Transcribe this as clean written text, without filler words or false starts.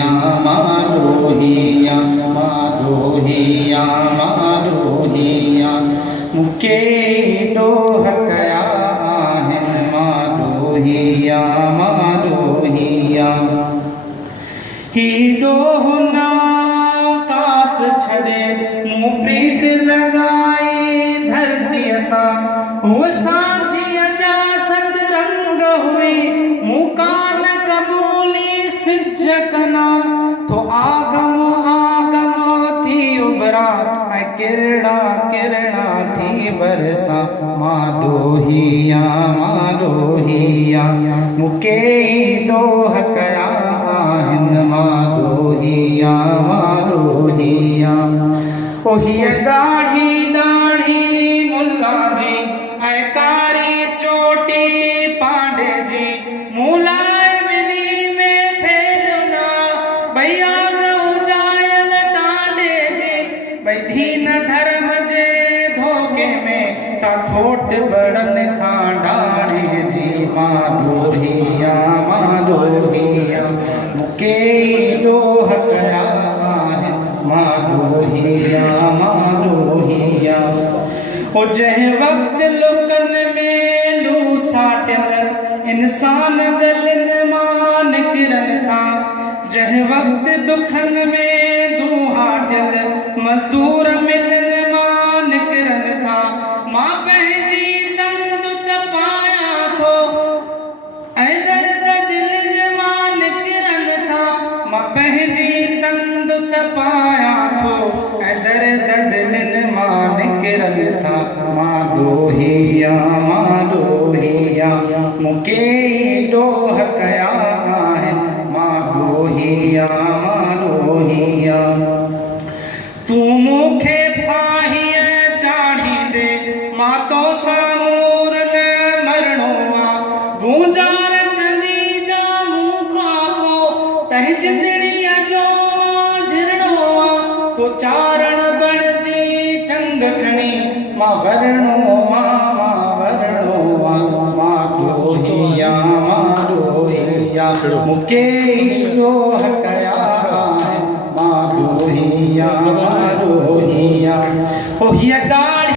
माधोहिया माधोहिया माधोहिया माधोहिया मुके डोह कया है माधोहिया माधोहिया ही डोह ना कास छड़े मुँह प्रीत लगाई धरती सा वो सांझी अजा सतरंग हुई मुकान कबूली सिजकना तो आगम आगम थी उबरा किरणा किरणा थी बरसा माधोहिया माधोहिया मुके डोह कया माधोहिया माधोहिया ओही दाढ़ी दाढ़ी मुल्ला जी ऐ कारी चोटी पांडे जी मुलाय मिली में फेरना भैया गऊ जायल टांडे जी भाई दीन धर्म जे धोखे में ता थोट बड़न खांडाने जी माधोहिया माधोहिया मुके डोह कया है माधोहिया माधोहिया ओ जह वक्त लुकन में लू साटल इंसान गलन मान किरण था जह वक्त दुखन में दूहाटल मजदूर मिलन मान किरण था माँ पहजी दंद तपाया थो ऐ दर्द दिल मान किरण था माँ पहजी दंद तपाया थो ऐ दर्द दिल मान किरण था माधोहिया माधोहिया मुके डोह कया है माधोहिया माधोहिया तू मुखे फाहिय चाढ़ी दे माँ तो सामूर न मरणोआ गूंजार कंदी जा मुखा को तह जिंदड़िया जो माँ झिरणोआ तो चारण बण जी चंग खणी माँ वरणोआ माधोहिया माधोहिया मुके